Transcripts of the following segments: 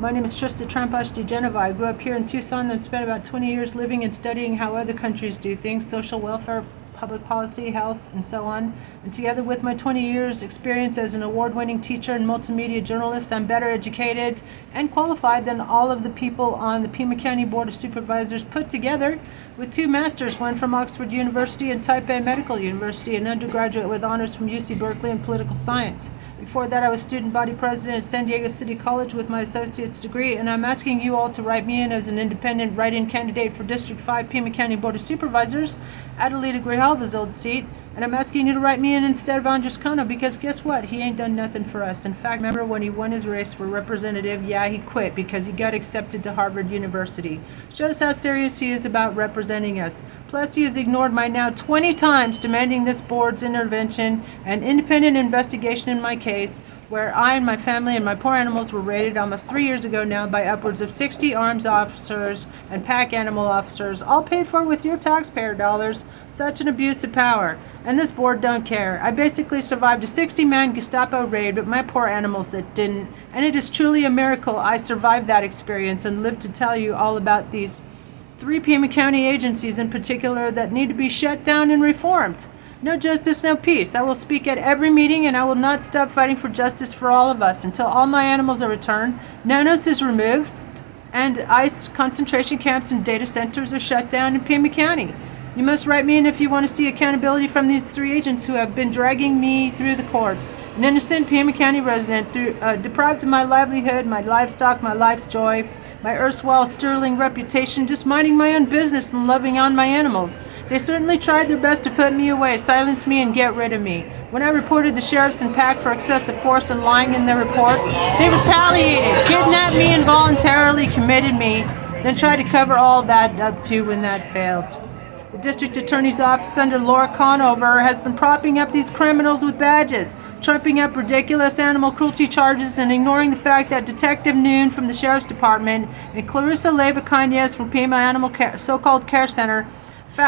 My name is Trista Trampash de Genova. I grew up here in Tucson and spent about 20 years living and studying how other countries do things, social welfare, public policy, health, and so on. And together with my 20 years experience as an award-winning teacher and multimedia journalist, I'm better educated and qualified than all of the people on the Pima County Board of Supervisors put together, with 2 masters, one from Oxford University and Taipei Medical University, an undergraduate with honors from UC Berkeley in political science. Before that, I was student body president at San Diego City College with my associate's degree, and I'm asking you all to write me in as an independent write-in candidate for District 5 Pima County Board of Supervisors, Adelita Grijalva's old seat. And I'm asking you to write me in instead of Andres Cano, because guess what? He ain't done nothing for us. In fact, remember when he won his race for representative, yeah, he quit because he got accepted to Harvard University. Shows how serious he is about representing us. Plus, he has ignored my now 20 times demanding this board's intervention and independent investigation in my case, where I and my family and my poor animals were raided almost 3 years ago now by upwards of 60 arms officers and pack animal officers, all paid for with your taxpayer dollars. Such an abuse of power. And this board don't care. I basically survived a 60-man Gestapo raid, but my poor animals that didn't. And it is truly a miracle I survived that experience and lived to tell you all about these 3 Pima County agencies in particular that need to be shut down and reformed. No justice, no peace. I will speak at every meeting, and I will not stop fighting for justice for all of us until all my animals are returned, Nanos is removed, and ICE concentration camps and data centers are shut down in Pima County. You must write me in if you want to see accountability from these 3 agents who have been dragging me through the courts. An innocent Pima County resident, deprived of my livelihood, my livestock, my life's joy, my erstwhile sterling reputation, just minding my own business and loving on my animals. They certainly tried their best to put me away, silence me, and get rid of me. When I reported the sheriffs and PAC for excessive force and lying in their reports, they retaliated, kidnapped me, and voluntarily committed me, then tried to cover all that up too when that failed. The district attorney's office under Laura Conover has been propping up these criminals with badges, trumping up ridiculous animal cruelty charges, and ignoring the fact that Detective Noon from the Sheriff's Department and Clarissa Leyva Cañez from Pima Animal Care, so-called Care Center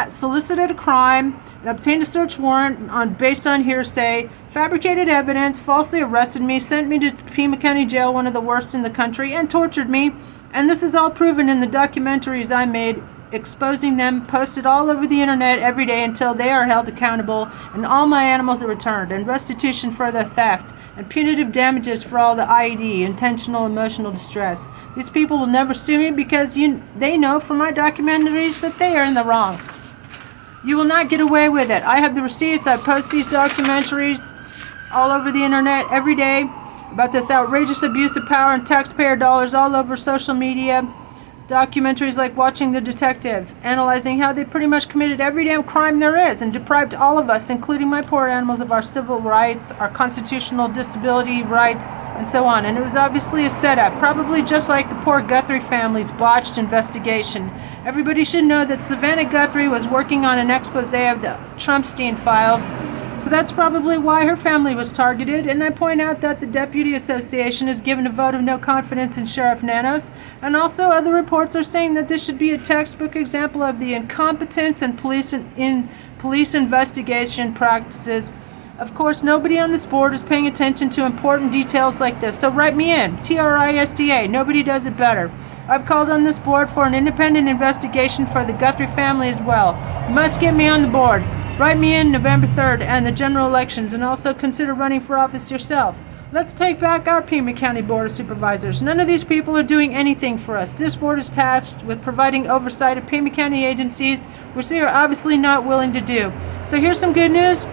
solicited a crime and obtained a search warrant based on hearsay, fabricated evidence, falsely arrested me, sent me to Pima County Jail, one of the worst in the country, and tortured me. And this is all proven in the documentaries I made, exposing them, posted all over the internet every day until they are held accountable and all my animals are returned, and restitution for their theft, and punitive damages for all the IED, intentional emotional distress. These people will never sue me because they know from my documentaries that they are in the wrong. You will not get away with it. I have the receipts. I post these documentaries all over the internet every day about this outrageous abuse of power and taxpayer dollars all over social media. Documentaries like Watching the Detective, analyzing how they pretty much committed every damn crime there is and deprived all of us, including my poor animals, of our civil rights, our constitutional disability rights, and so on. And it was obviously a setup, probably just like the poor Guthrie family's botched investigation. Everybody should know that Savannah Guthrie was working on an expose of the Trumpstein files, so that's probably why her family was targeted. And I point out that the Deputy Association has given a vote of no confidence in Sheriff Nanos, and also other reports are saying that this should be a textbook example of the incompetence in police investigation practices. Of course, nobody on this board is paying attention to important details like this, so write me in, TRISDA, nobody does it better. I've called on this board for an independent investigation for the Guthrie family as well. You must get me on the board. Write me in November 3rd and the general elections, and also consider running for office yourself. Let's take back our Pima County Board of Supervisors. None of these people are doing anything for us. This board is tasked with providing oversight of Pima County agencies, which they are obviously not willing to do. So here's some good news.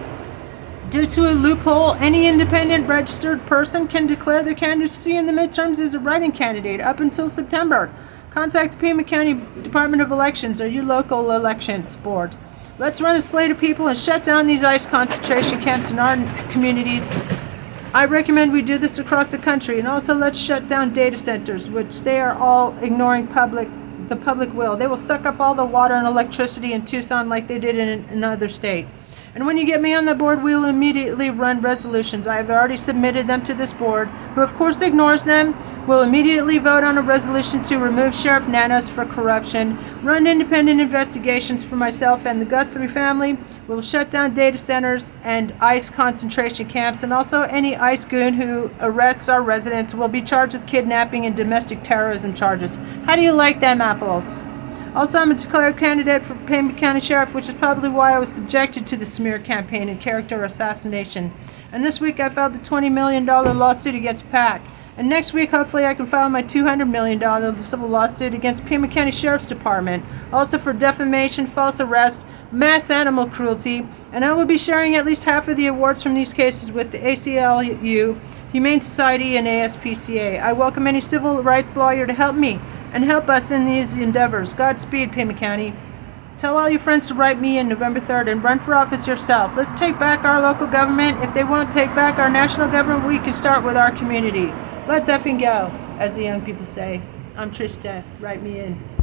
Due to a loophole, any independent registered person can declare their candidacy in the midterms as a write-in candidate up until September. Contact the Pima County Department of Elections or your local elections board. Let's run a slate of people and shut down these ICE concentration camps in our communities. I recommend we do this across the country, and also let's shut down data centers, which they are all ignoring the public will. They will suck up all the water and electricity in Tucson like they did in another state. And when you get me on the board, we'll immediately run resolutions. I have already submitted them to this board, who of course ignores them. We'll immediately vote on a resolution to remove Sheriff Nanos for corruption, run independent investigations for myself and the Guthrie family. We'll shut down data centers and ICE concentration camps, and also any ICE goon who arrests our residents will be charged with kidnapping and domestic terrorism charges. How do you like them apples? Also, I'm a declared candidate for Pima County Sheriff, which is probably why I was subjected to the smear campaign and character assassination. And this week I filed the $20 million lawsuit against PAC. And next week, hopefully, I can file my $200 million civil lawsuit against Pima County Sheriff's Department, also for defamation, false arrest, mass animal cruelty, and I will be sharing at least half of the awards from these cases with the ACLU, Humane Society, and ASPCA. I welcome any civil rights lawyer to help me and help us in these endeavors. Godspeed, Pima County. Tell all your friends to write me in November 3rd and run for office yourself. Let's take back our local government. If they won't take back our national government, we can start with our community. Let's effing go, as the young people say. I'm Trista. Write me in.